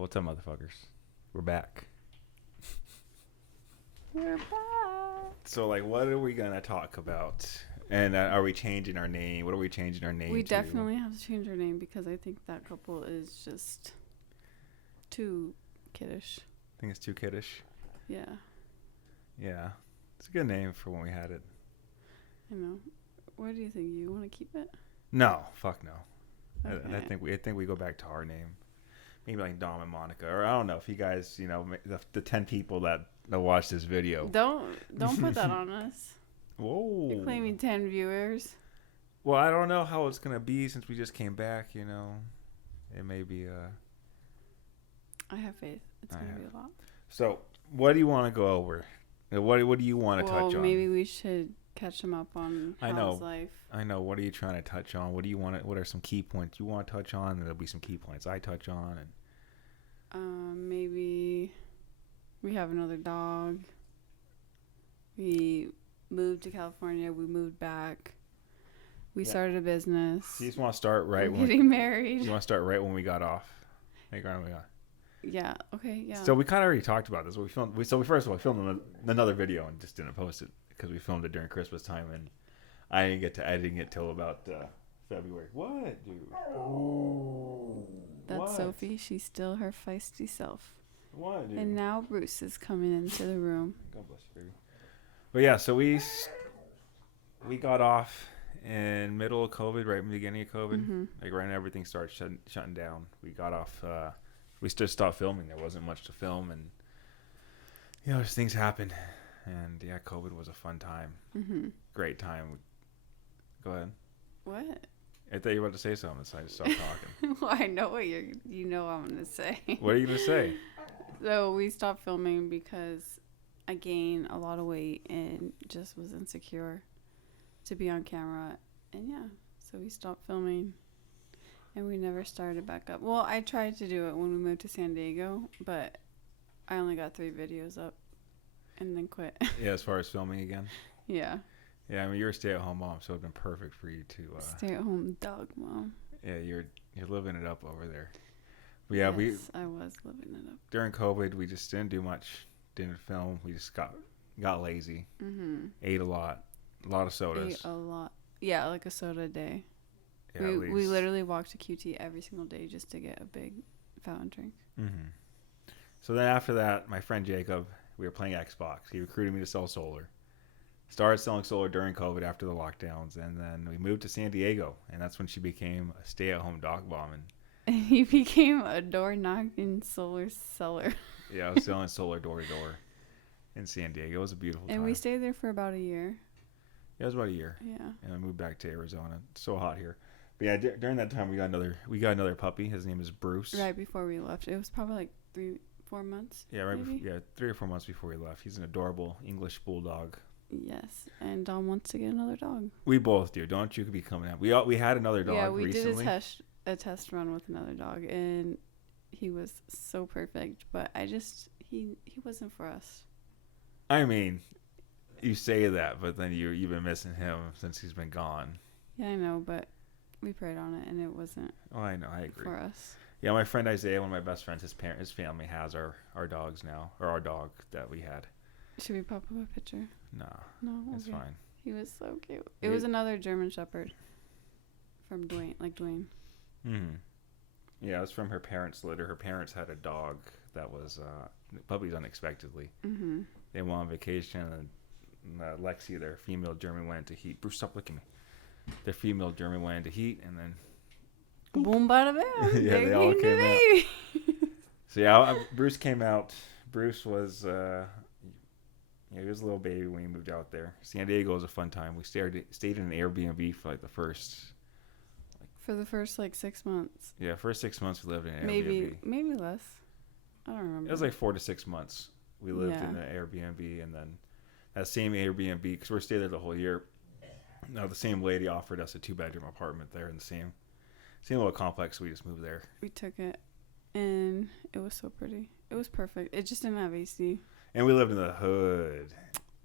What's up, motherfuckers? We're back. We're back. So, like, what are we gonna talk about? And are we changing our name? What are we changing our name We to? definitely have to change our name because I think that couple is just too kiddish. I think it's too kiddish. Yeah, Yeah, it's a good name for when we had it. I know. What do you think? You want to keep it? No, fuck no. Okay. I think we go back to our name. Maybe like Dom and Monica, or I don't know if you guys, the 10 people that watch this video. Don't put that on us. Whoa. You're claiming 10 viewers. Well, I don't know how it's gonna be since we just came back. It may be. I have faith. It's gonna be a lot. So, what do you want to go over? What do you want to touch on? Maybe we should catch them up on Hal's life. I know. What are you trying to touch on? What do you want? What are some key points you want to touch on? And there'll be some key points I touch on. And maybe we have another dog. We moved to California. We moved back. We started a business. So you just want to start right when getting married. You want to start right when we got off. Yeah. Okay. Yeah. So we kind of already talked about this. We first of all filmed another video and just didn't post it because we filmed it during Christmas time, and I didn't get to editing it till about February. What, dude? Oh, that's what? Sophie. She's still her feisty self. What, dude? And now Bruce is coming into the room. God bless you, baby. But yeah, so we got off in middle of COVID, right in the beginning of COVID. Mm-hmm. Like right when everything started shutting down. We got off. We just stopped filming. There wasn't much to film, and just things happened. And yeah, COVID was a fun time. Mm-hmm. Great time. Go ahead. What? I thought you were about to say something, so I just stopped talking. Well, I know what you know what I'm gonna say. What are you gonna say? So we stopped filming because I gained a lot of weight and just was insecure to be on camera. And yeah, so we stopped filming and we never started back up. Well, I tried to do it when we moved to San Diego, but I only got 3 videos up and then quit. Yeah, as far as filming again? Yeah. Yeah, I mean, you're a stay-at-home mom, so it'd been perfect for you to... stay-at-home dog mom. Yeah, you're living it up over there. But yeah, yes, I was living it up. During COVID, we just didn't do much. Didn't film. We just got lazy. Mm-hmm. Ate a lot of sodas. Ate a lot. Yeah, like a soda a day. Yeah, we literally walked to QT every single day just to get a big fountain drink. Mm-hmm. So then after that, my friend Jacob, we were playing Xbox. He recruited me to sell solar. Started selling solar during COVID after the lockdowns, and then we moved to San Diego, and that's when she became a stay-at-home dog mom. And he became a door-knocking solar seller. Yeah, I was selling solar door-to-door in San Diego. It was a beautiful time. And we stayed there for about a year. Yeah, it was about a year. Yeah. And I moved back to Arizona. It's so hot here. But yeah, during that time, we got another puppy. His name is Bruce. Right before we left. It was probably like 3-4 months. Yeah, 3 or 4 months before we left. He's an adorable English bulldog. Yes, and Dom wants to get another dog. We both do. Don't you be coming out. We had another dog. Yeah, we recently. did a test run with another dog, and he was so perfect. But he wasn't for us. I mean, you say that, but then you've been missing him since he's been gone. Yeah, I know, but we prayed on it, and it wasn't. Oh, I know. I agree. For us. Yeah, my friend Isaiah, one of my best friends, his family has our dogs now, or our dog that we had. Should we pop up a picture? No, it's okay. fine. He was so cute. It was another German Shepherd from Dwayne. Mm-hmm. Yeah, it was from her parents' litter. Her parents had a dog that was puppies unexpectedly. Mm-hmm. They went on vacation, and Lexi, their female German, went into heat. Bruce, stop looking at me. Their female German went into heat, and then boom, bada bam. Yeah, they all came out. So yeah, Bruce came out. Bruce was he was a little baby when he moved out there. San Diego was a fun time. We stayed in an Airbnb for like the first 6 months. Yeah, first 6 months we lived in an Maybe Airbnb. less. I don't remember. It was like 4 to 6 months we lived in an Airbnb, and then that same Airbnb, because we stayed there the whole year. Now the same lady offered us a 2-bedroom apartment there in the same little complex. We just moved there. We took it, and it was so pretty. It was perfect. It just didn't have AC. And we lived in the hood.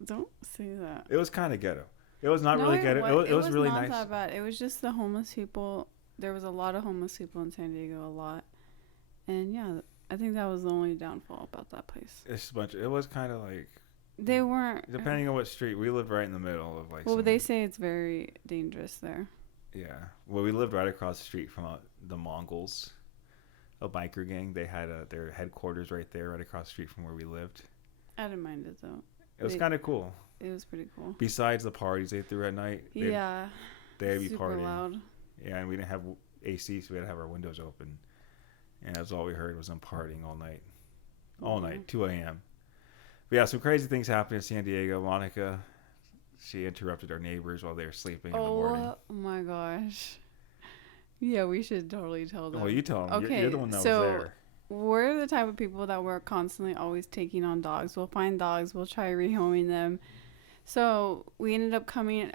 Don't say that. It was kind of ghetto. It was not really ghetto. It was really nice. It was not that bad. It was just the homeless people. There was a lot of homeless people in San Diego, a lot. And yeah, I think that was the only downfall about that place. It's a bunch. It was kind of like They weren't. depending on what street we lived, right in the middle of like. Well, some, they say it's very dangerous there. Yeah. Well, we lived right across the street from the Mongols, a biker gang. They had their headquarters right there, right across the street from where we lived. I didn't mind it though. It was They- kind of cool. It was pretty cool. Besides the parties they threw at night, Yeah. they'd be Super partying. loud. Yeah, and we didn't have AC, so we had to have our windows open. And that's all we heard was them partying all night. All night, 2 a.m. But yeah, some crazy things happened in San Diego. Monica, she interrupted our neighbors while they were sleeping in the morning. Oh my gosh. Yeah, we should totally tell them. Well, you tell them. Okay, You're the one that so was there. we're the type of people that we're constantly always taking on dogs. We'll find dogs, we'll try rehoming them. So we ended up coming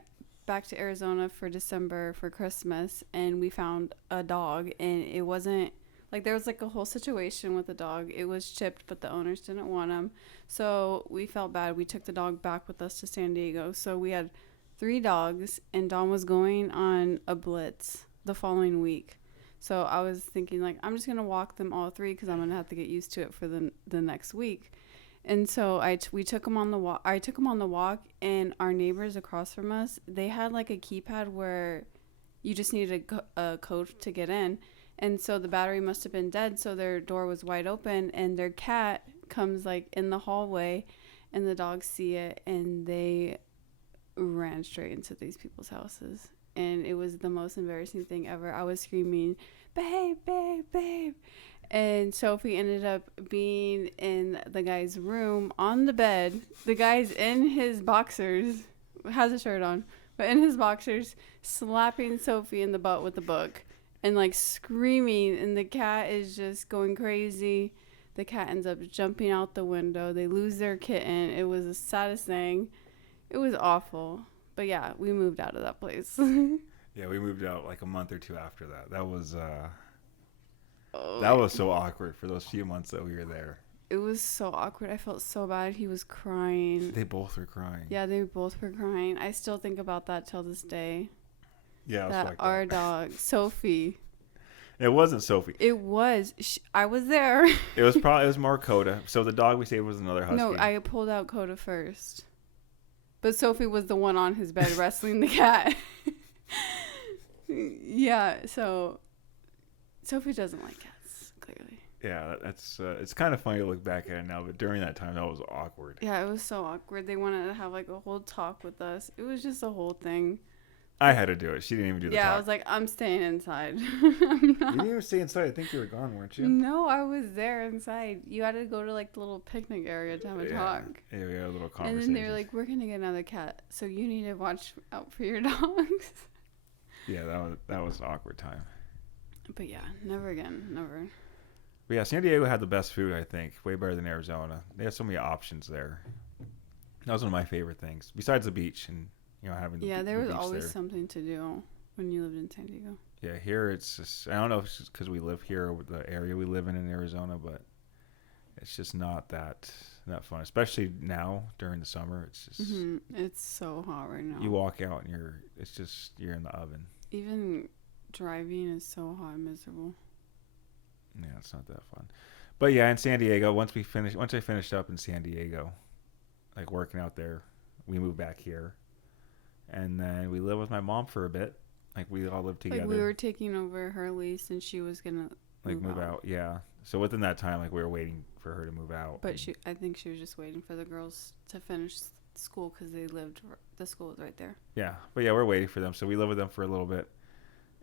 back to Arizona for December for Christmas, and we found a dog, and it wasn't like there was like a whole situation with the dog. It was chipped, but the owners didn't want him. So we felt bad. We took the dog back with us to San Diego. So we had 3 dogs, and Dawn was going on a blitz the following week. So I was thinking, like, I'm just going to walk them all 3 because I'm going to have to get used to it for the next week. And so we took them on the walk. I took them on the walk, and our neighbors across from us, they had like a keypad where you just needed a code to get in. And so the battery must have been dead, so their door was wide open, and their cat comes like in the hallway, and the dogs see it, and they ran straight into these people's houses. And it was the most embarrassing thing ever. I was screaming, "Babe, babe, babe." And Sophie ended up being in the guy's room on the bed. The guy's in his boxers, has a shirt on, but in his boxers, slapping Sophie in the butt with the book and like screaming. And the cat is just going crazy. The cat ends up jumping out the window. They lose their kitten. It was the saddest thing. It was awful. But yeah, we moved out of that place. Yeah, we moved out like a month or 2 after that. That was Oh, that was so awkward for those few months that we were there. it was so awkward. I felt so bad. He was crying. They both were crying. Yeah, they both were crying. I still think about that till this day. Yeah, it was That like our that. dog, Sophie. It wasn't Sophie. It was. I was there. It was more Coda. So the dog we saved was another husky. No, I pulled out Coda first. But Sophie was the one on his bed wrestling the cat. Yeah, so Sophie doesn't like cats, clearly. Yeah, that's it's kind of funny to look back at it now, but during that time that was awkward. Yeah, it was so awkward. They wanted to have like a whole talk with us. It was just a whole thing. I had to do it. She didn't even do the Yeah, talk. I was like, I'm staying inside. I'm You not. didn't even stay inside. I think you were gone, weren't you? No, I was there inside. You had to go to like the little picnic area to have a talk. Yeah, we had a little And conversation. then they were like, we're going to get another cat. So you need to watch out for your dogs. yeah, that was an awkward time. But yeah, never again. Never. But yeah, San Diego had the best food, I think. Way better than Arizona. They had so many options there. That was one of my favorite things. Besides the beach and, having Yeah, the there was beach always there. something to do when you lived in San Diego. Yeah, here it's just, I don't know if it's just because we live here, or the area we live in Arizona, but it's just not that fun. Especially now during the summer. It's just, It's so hot right now. you walk out and you're in the oven. Even driving is so hot and miserable. Yeah, it's not that fun. But yeah, in San Diego, once I finished up in San Diego, like working out there, we moved back here. And then we lived with my mom for a bit. Like we all lived together. Like we were taking over her lease and she was going to move out. Yeah. So within that time, like we were waiting for her to move out. But I think she was just waiting for the girls to finish school because the school was right there. Yeah. But yeah, we're waiting for them. So we lived with them for a little bit.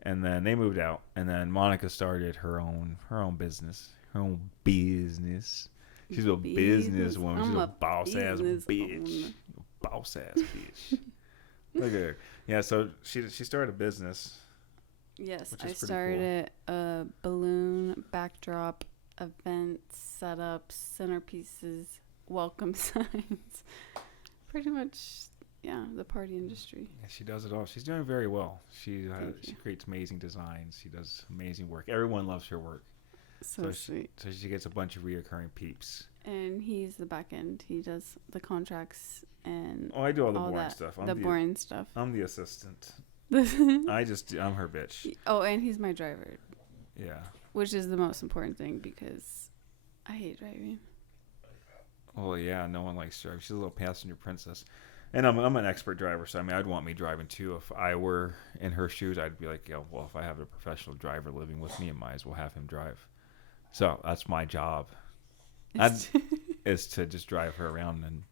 And then they moved out. And then Monica started her own business. Her own business. She's a businesswoman. She's a boss ass bitch. Boss ass bitch. Look at her. Yeah, so she started a business. Yes, Which I is pretty started a balloon backdrop event setup, centerpieces, welcome signs. Pretty much, yeah, the party industry. Yeah, she does it all. She's doing very well. She Thank you. creates amazing designs. She does amazing work. Everyone loves her work. So sweet. So she gets a bunch of reoccurring peeps. And he's the back end. He does the contracts and Oh, I do all the all boring that, stuff. the boring stuff. I'm the assistant. I'm her bitch. Oh, and he's my driver, Yeah. which is the most important thing because I hate driving. Well, yeah, no one likes driving. She's a little passenger princess. And I'm an expert driver, so I mean, I'd want me driving too. If I were in her shoes, I'd be like, yo, well, if I have a professional driver living with me, I might as well have him drive. So that's my job, is to just drive her around and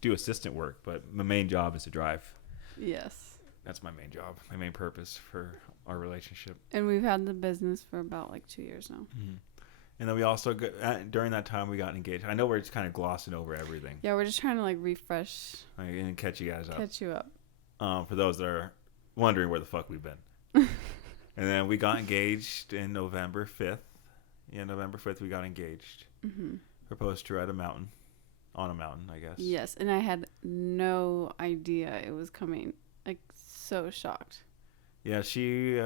do assistant work. But the main job is to drive. Yes. That's my main job, my main purpose for our relationship. And we've had the business for about like 2 years now. Mm-hmm. And then we also during that time we got engaged. I know we're just kind of glossing over everything. Yeah, we're just trying to like refresh, And catch you guys up. catch you up. For those that are wondering where the fuck we've been. And then we got engaged in November 5th. Yeah, November 5th we got engaged. Mm-hmm. Proposed to her at a mountain. On a mountain, I guess. Yes, and I had no idea it was coming. Like, so shocked. Yeah, she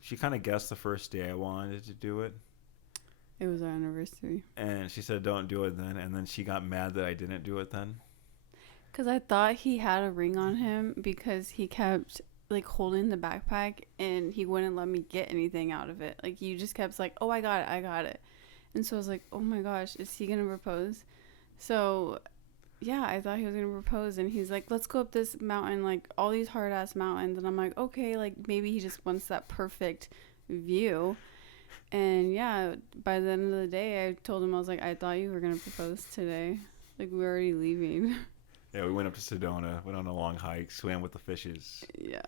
she kind of guessed the first day I wanted to do it. It was our anniversary. And she said don't do it then, and then she got mad that I didn't do it then. Because I thought he had a ring on him because he kept like holding the backpack and he wouldn't let me get anything out of it. Like, you just kept like, oh, I got it. And so I was like, oh my gosh, is he going to propose? So yeah, I thought he was going to propose, and he's like, let's go up this mountain, like all these hard ass mountains. And I'm like, okay, like maybe he just wants that perfect view. And yeah, by the end of the day, I told him, I was like, I thought you were going to propose today. Like, we're already leaving. Yeah, we went up to Sedona, went on a long hike, swam with the fishes. Yeah.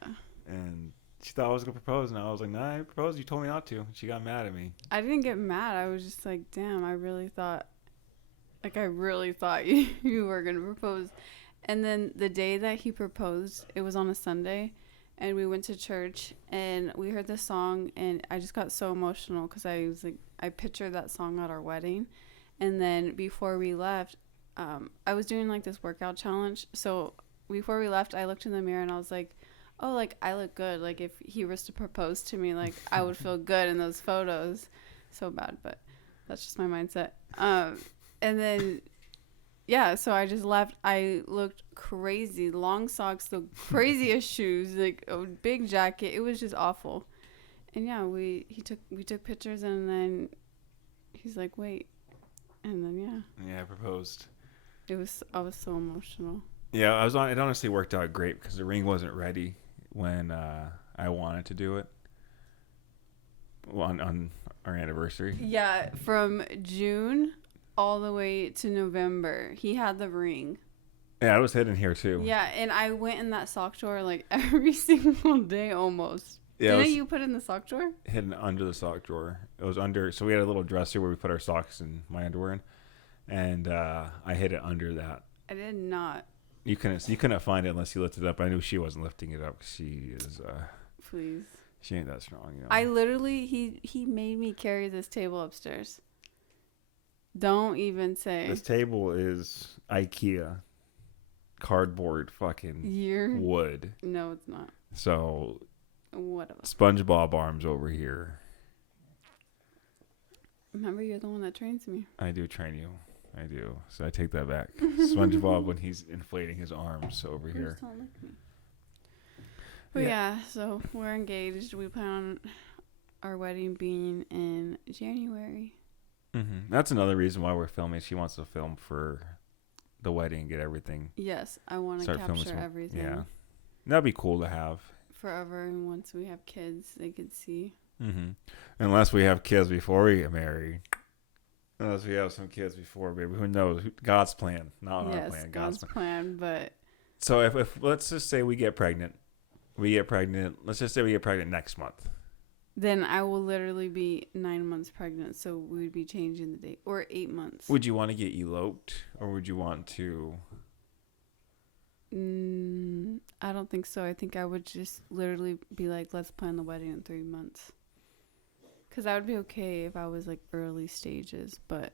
And she thought I was going to propose, and I was like, nah, I proposed. You told me not to. She got mad at me. I didn't get mad. I was just like, damn, I really thought you were going to propose. And then the day that he proposed, it was on a Sunday, and we went to church, and we heard this song, and I just got so emotional because I was like, I pictured that song at our wedding. And then before we left, I was doing like this workout challenge. So before we left, I looked in the mirror and I was like, oh, like I look good. Like if he was to propose to me, like I would feel good in those photos. So bad, but that's just my mindset. And then, yeah, so I just left. I looked crazy. Long socks, the craziest shoes, like a big jacket. It was just awful. And yeah, we took pictures, and then he's like, wait. And then, yeah. Yeah, I proposed. I was so emotional. Yeah, it honestly worked out great because the ring wasn't ready when I wanted to do it on our anniversary. Yeah, from June all the way to November, he had the ring. Yeah, I was hidden here too. Yeah, and I went in that sock drawer like every single day almost. Yeah, Didn't you put it in the sock drawer? Hidden under the sock drawer. It was under, so we had a little dresser where we put our socks and my underwear in, and I hid it under that. I did not. You couldn't find it unless you lifted it up. I knew she wasn't lifting it up because she is. Please. She ain't that strong, you know. I literally he made me carry this table upstairs. Don't even say. This table is IKEA cardboard fucking wood. No, it's not. So whatever. SpongeBob arms over here. Remember, you're the one that trains me. I do train you. I do. So I take that back. SpongeBob when he's inflating his arms over here. Don't lick me. But yeah, so we're engaged. We plan on our wedding being in January. Mm-hmm. That's another reason why we're filming. She wants to film for the wedding, get everything. Yes, I want to capture everything. Yeah, that'd be cool to have. Forever, and once we have kids, they could see. Mm-hmm. Unless we have kids before we get married. Unless we have some kids before, baby. Who knows? God's plan, not our plan. God's plan. But so if let's just say we get pregnant. Let's just say we get pregnant next month. Then I will literally be 9 months pregnant, so we would be changing the date. Or 8 months. Would you want to get eloped, or would you want to? I don't think so. I think I would just literally be like, let's plan the wedding in 3 months. Because I would be okay if I was like early stages, but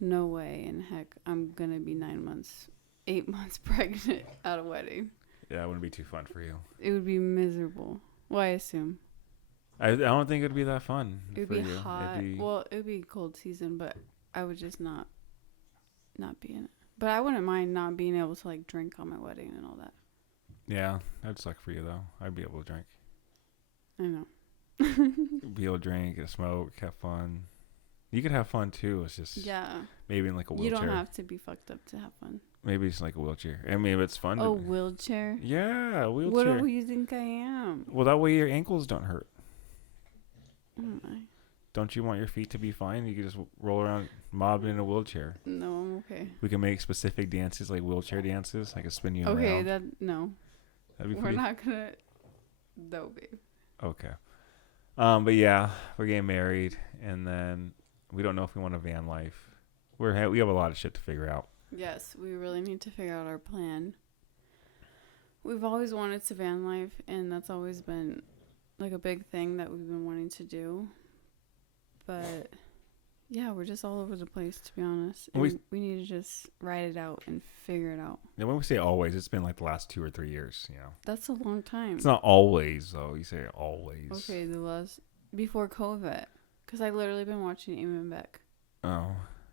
no way in heck I'm going to be 9 months, 8 months pregnant at a wedding. Yeah, it wouldn't be too fun for you. It would be miserable. Well, I assume. I don't think it would be that fun. It would be hot. Well, it would be cold season, but I would just not be in it. But I wouldn't mind not being able to like drink on my wedding and all that. Yeah, that'd suck for you though. I'd be able to drink. I know. Be able to drink, smoke, have fun. You could have fun too. It's just Yeah. maybe in like a You wheelchair. don't have to be fucked up to have fun. Maybe it's like a wheelchair. I mean, it's fun. A wheelchair? Yeah, a What wheelchair. do you think I am? Well, that way your ankles don't hurt. Oh my. Don't you want your feet to be fine? You can just roll around mobbing in a wheelchair. No, I'm okay. We can make specific dances like wheelchair dances. I can spin you Okay, around. no. That'd be We're pretty. not gonna. No, babe. Okay. But yeah, we're getting married, and then we don't know if we want a van life. We have a lot of shit to figure out. Yes, we really need to figure out our plan. We've always wanted to van life, and that's always been like a big thing that we've been wanting to do. But yeah, we're just all over the place, to be honest. And we need to just write it out and figure it out. And when we say always, it's been like the last 2 or 3 years. You know, That's a long time. it's not always though. You say always. Okay, the last before COVID, because I literally been watching Eamon Beck. Oh,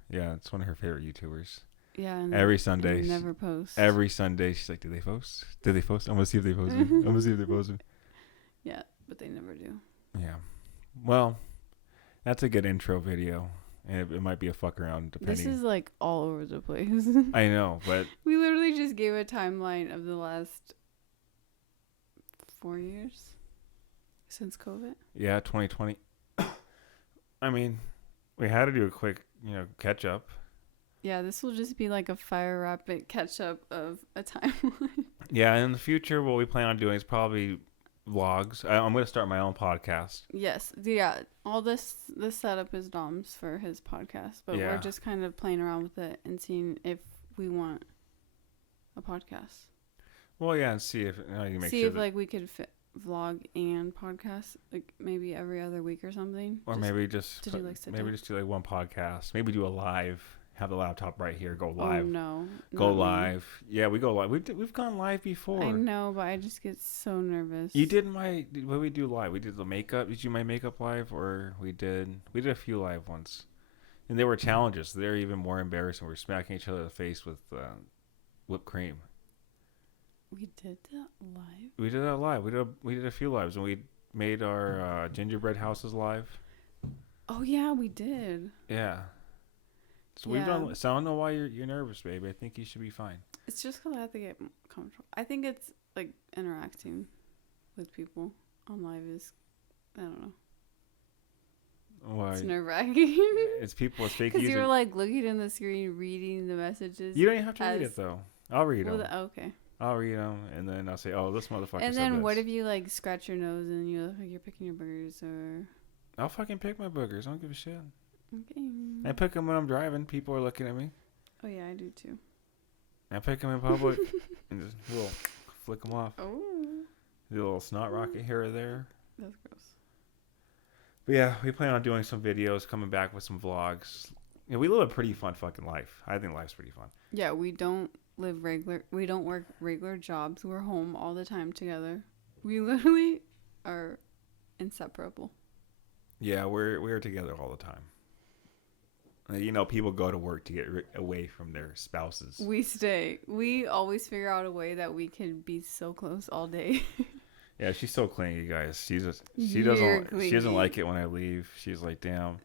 yeah, it's one of her favorite YouTubers. Yeah, and Every Sunday, and never post. Every Sunday, she's like, "Did they post? Did they post? I'm gonna see if they posted. I'm gonna see if they posted." Yeah, but they never do. Yeah. Well, that's a good intro video, and it might be a fuck around depending. This is like all over the place. I know, but We literally just gave a timeline of the last 4 years since COVID. yeah, 2020. I mean, we had to do a quick, catch up. Yeah, this will just be like a fire rapid catch up of a timeline. Yeah, and in the future, what we plan on doing is probably vlogs. I'm going to start my own podcast. Yes, yeah. All this setup is Dom's for his podcast, but Yeah. we're just kind of playing around with it and seeing if we want a podcast. Well, yeah, and see if you make See sure if like we could fit vlog and podcast like maybe every other week or something. or maybe just to do, like, sit maybe down. just do like one podcast. Maybe do a live. Have the laptop right here. Go live. Oh no. Go not me. live. Yeah, we go live. We've gone live before. I know, but I just get so nervous. You did what we do live? We did the makeup. Did you my makeup live, or we did a few live ones, and they were challenges. They're even more embarrassing. We're smacking each other in the face with whipped cream. We did that live. We did that live. We did a few lives, and we made our gingerbread houses live. Oh yeah, we did. Yeah. So we've Yeah. done. So I don't know why you're nervous, baby. I think you should be fine. It's just because I have to get comfortable. I think it's like interacting with people on live is, I don't know. Why? It's nerve wracking. It's people with fake Because users. you're like looking in the screen, reading the messages. You don't even have to read as- it though. I'll read them. Okay. I'll read them, and then I'll say, "Oh, this motherfucker." And said then this. what if you like scratch your nose and you look like you're picking your burgers or? I'll fucking pick my boogers. I don't give a shit. Okay. I pick them when I'm driving. People are looking at me. Oh yeah, I do too. I pick them in public and just flick them off. Oh, Do a little snot rocket here or there. that's gross. But yeah, we plan on doing some videos, coming back with some vlogs. Yeah, we live a pretty fun fucking life. I think life's pretty fun. Yeah, we don't we don't work regular jobs. We're home all the time together. We literally are inseparable. Yeah, we're together all the time. People go to work to get away from their spouses. We stay. We always figure out a way that we can be so close all day. Yeah, she's so clingy, guys. She You're doesn't clingy. like it when I leave. She's like, damn,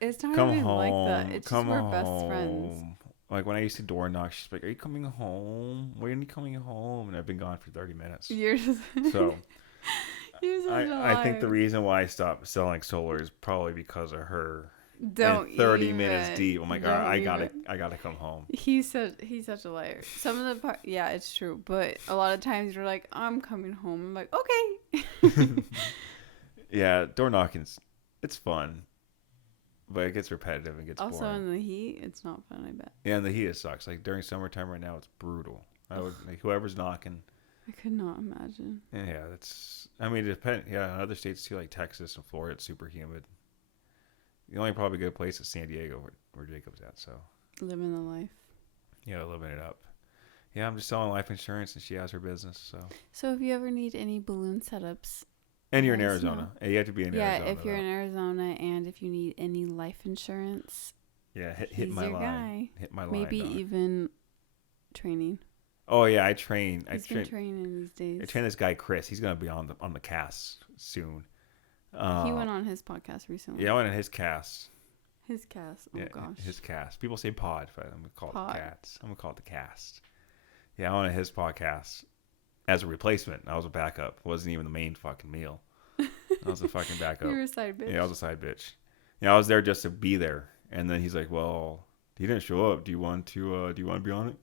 It's not come even home, like that. It's come just we're home. best friends. Like when I used to door knock, she's like, "Are you coming home? When are you coming home?" And I've been gone for 30 minutes. You're just So you're such a I think the liar. reason why I stopped selling solar is probably because of her. Don't And 30 even. minutes deep. I'm like, Don't I even. gotta come home. He's such a liar. Some of the part, yeah, it's true. But a lot of times you're like, I'm coming home. I'm like, okay. Yeah, door knocking's it's fun, but it gets repetitive and gets Also boring. in the heat, it's not fun. I bet. Yeah, and the heat sucks. Like during summertime right now, it's brutal. I would like whoever's knocking. I could not imagine. Yeah, that's. I mean, it depends. Yeah, in other states too, like Texas and Florida, it's super humid. The only probably good place is San Diego, where Jacob's at. So Living the life. yeah, living it up. Yeah, I'm just selling life insurance, and she has her business. So if you ever need any balloon setups, And you're in Let us Arizona, know. and you have to be in yeah, Arizona. if you're though. in Arizona and if you need any life insurance, Yeah, hit he's my your line. guy. Hit my line. Maybe dog. even training. Oh yeah, I train. He's been training these days. I train this guy Chris. He's gonna be on the cast soon. He went on his podcast recently. Yeah, I went on his cast. His cast. Oh Yeah, gosh. his cast. People say pod, but I'm gonna call it Pod. the cats. I'm gonna call it the cast. Yeah, I wanted his podcast as a replacement. I was a backup. It wasn't even the main fucking meal. I was a fucking backup. You're a side bitch. Yeah, I was a side bitch. Yeah, I was there just to be there. And then he's like, "Well, he didn't show up. Do you want to be on it?"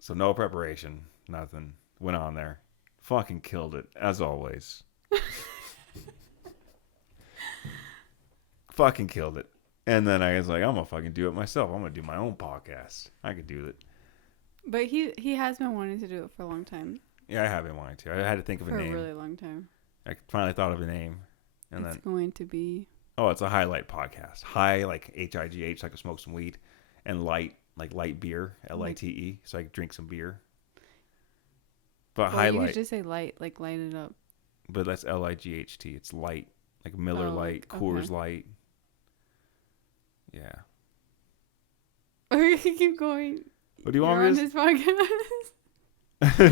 So no preparation, nothing. Went on there, fucking killed it as always. Fucking killed it. And then I was like, I'm gonna fucking do it myself. I'm gonna do my own podcast. I could do it. But he has been wanting to do it for a long time. Yeah, I have been wanting to. I had to think of a For name. a really long time. I finally thought of a name, and It's then going to be. it's a highlight podcast. High like HIGH, like I smoke some weed, and light like light beer, LITE, so I can drink some beer. But Well, you highlight, could just say light, like light it up. but that's LIGHT. It's light, like Miller Oh, Light, okay. Coors Light. Yeah. Or you can keep going. What do you You're want me on to? his podcast.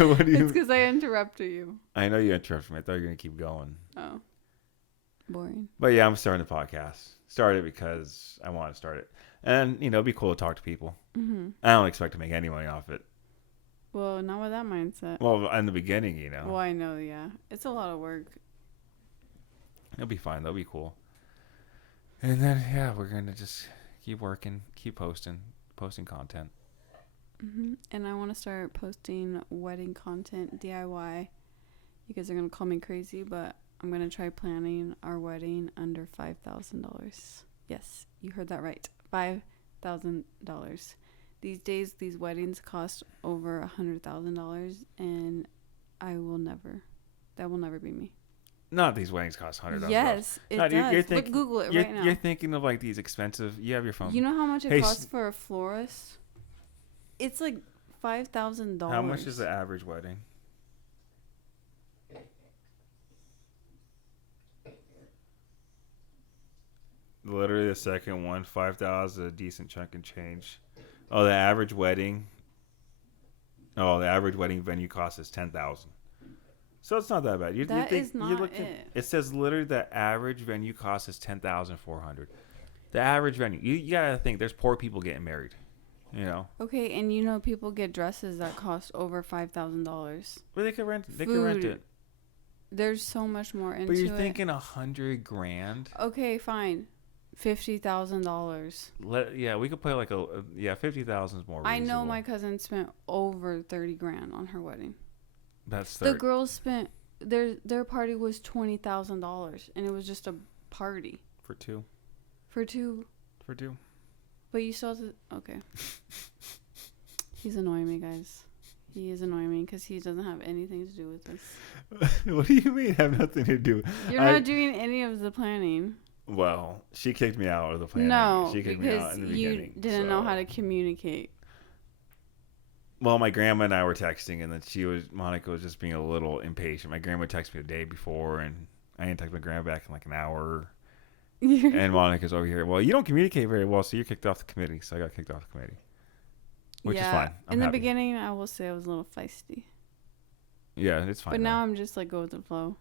What do you? It's because I interrupted you. I know you interrupted me. I thought you were gonna keep going. Oh. Boring. But yeah, I'm starting the podcast. Started because I want to start it, and it'd be cool to talk to people. Mm-hmm. I don't expect to make any money off it. Well, not with that mindset. Well, in the beginning, Well, I know, yeah. It's a lot of work. it'll be fine. That'll be cool. And then yeah, we're gonna just keep working, keep posting content. And I want to start posting wedding content DIY. You guys are going to call me crazy, but I'm going to try planning our wedding under $5,000. Yes, you heard that right. $5,000. These days, these weddings cost over $100,000, and that will never be me. Not these weddings cost $100. Yes, it No, does. Look, Google it right now. You're thinking of like these expensive. You have your phone. You know how much it Hey, costs for a florist? It's like $5,000. How much is the average wedding? Literally the second one, 5,000, a decent chunk and change. Oh, the average wedding. Oh, the average wedding venue cost is 10,000. So it's not that bad. That is not it. It says literally the average venue cost is 10,400. The average venue. You gotta think. There's poor people getting married. Okay, and people get dresses that cost over $5,000. But they could rent. They could rent Food. it. There's so much more into it. But you're thinking $100,000. Okay, fine. $50,000. Yeah, we could play like 50,000 is more reasonable. I know my cousin spent over $30,000 on her wedding. That's The girls spent their party was $20,000, and it was just a party for two. for two. But you still have to, okay. He's annoying me, guys. He is annoying me because he doesn't have anything to do with this. What do you mean have nothing to do? You're not doing any of the planning. Well, she kicked me out of the planning. No, she kicked me out because in the you beginning. didn't know how to communicate. Well, my grandma and I were texting, and then Monica was just being a little impatient. My grandma texted me the day before, and I didn't text my grandma back in like an hour. And Monica's over here. Well, you don't communicate very well, so you're kicked off the committee. So I got kicked off the committee, which is fine. I'm in the happy. beginning, I will say I was a little feisty. Yeah, it's fine. But though. now I'm just like go with the flow.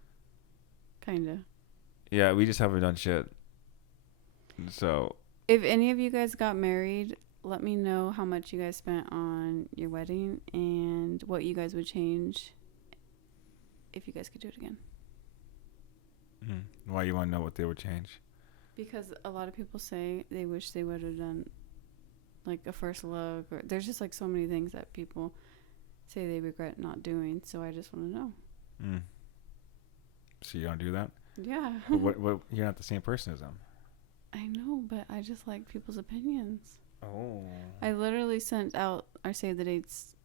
Kinda. Yeah, we just haven't done shit. So If any of you guys got married, let me know how much you guys spent on your wedding and what you guys would change if you guys could do it again. why you want to know what they would change? Because a lot of people say they wish they would have done like a first look, or there's just like so many things that people say they regret not doing. So I just want to know. So you don't do that? Yeah. But what? You're not the same person as them. I know, but I just like people's opinions. Oh. I literally sent out our save the dates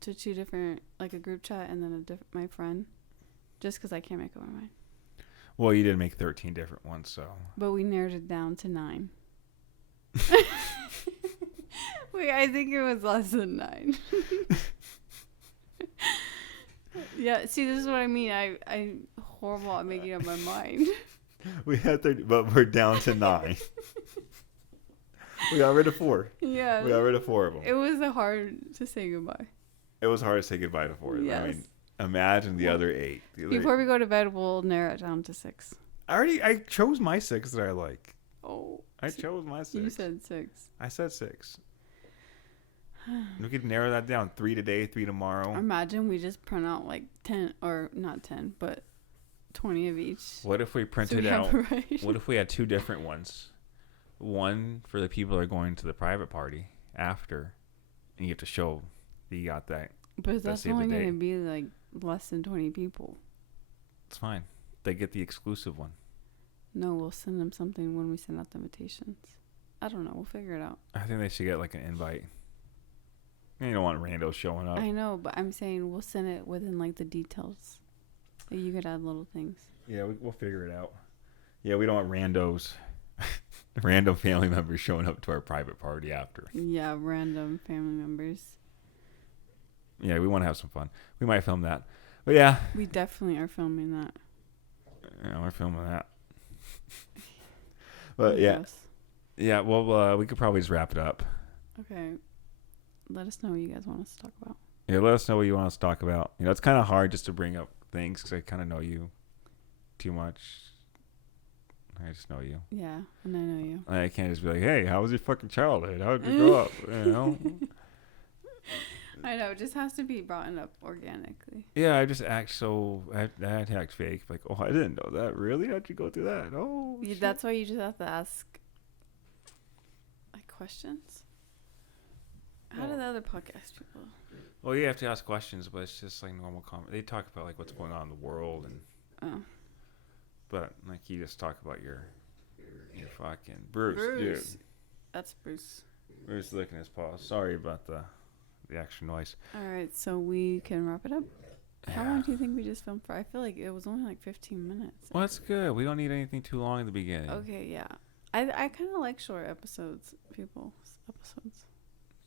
to two different, like a group chat and then my friend, just because I can't make up my mind. Well, you did make 13 different ones, so. But we narrowed it down to 9. Wait, I think it was less than 9. Yeah, see, this is what I mean. I'm horrible at making up my mind. We had 30, but we're down to 9. We got rid of 4. Yeah. We got rid of 4 of them. It was hard to say goodbye. It was hard to say goodbye to 4. Yes. I mean, imagine the other 8. Before we go to bed, we'll narrow it down to 6. I chose my 6 that I like. Oh. I chose my 6. You said 6. I said 6. We could narrow that down. 3 today, 3 tomorrow. Imagine we just print out like 10, or not 10, but 20 of each. What if we So printed we have out? variety. What if we had 2 different ones? One for the people that are going to the private party after, and you have to show that you got that. But that's save the only going to date. be like less than 20 people. It's fine. They get the exclusive one. No, we'll send them something when we send out the invitations. I don't know. We'll figure it out. I think they should get like an invite. You don't want randos showing up. I know, but I'm saying we'll send it within like the details. Like you could add little things. Yeah, we'll figure it out. Yeah, we don't want randos, random family members showing up to our private party after. Yeah, random family members. Yeah, we want to have some fun. We might film that. But yeah, We definitely are filming that. we're filming that. But yeah, Gross. yeah. Well, we could probably just wrap it up. Okay. Let us know what you guys want us to talk about. Yeah, let us know what you want us to talk about. You know, it's kind of hard just to bring up things because I kind of know you too much. I just know you. Yeah, and I know you. I can't just be like, "Hey, how was your fucking childhood? How did you grow up?" You know? I know. It just has to be brought up organically. Yeah, I just act so. I act fake. Like, oh, I didn't know that. Really? How'd you go through that? Oh, shit. That's why you just have to ask like questions. How do the other podcast people? Well, you have to ask questions, but it's just like normal comment. They talk about like what's going on in the world, and Oh, but like you just talk about your fucking Bruce. Dude. That's Bruce. Bruce licking his paws. Sorry about the extra noise. All right, so we can wrap it up. How long do you think we just filmed for? I feel like it was only like 15 minutes. Well, that's good. We don't need anything too long in the beginning. Okay, yeah. I kind of like short episodes, episodes.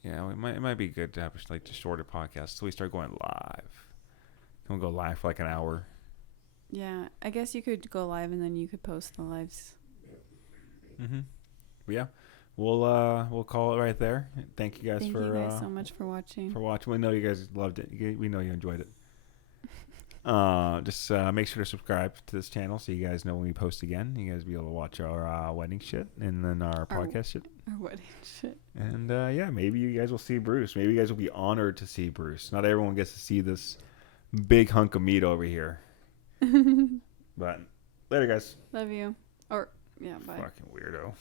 Yeah, it might be good to have like just shorter podcasts so we start going live. Can we go live for like an hour? Yeah, I guess you could go live and then you could post the lives. Mm-hmm. Yeah, we'll call it right there. Thank you guys Thank for you guys so much for watching. We know you guys loved it. We know you enjoyed it. Just make sure to subscribe to this channel so you guys know when we post again. You guys be able to watch our wedding shit and then our podcast shit. Our wedding shit. And yeah, maybe you guys will see Bruce. Maybe you guys will be honored to see Bruce. Not everyone gets to see this big hunk of meat over here. But later, guys. Love you. Or, yeah, bye. Fucking weirdo.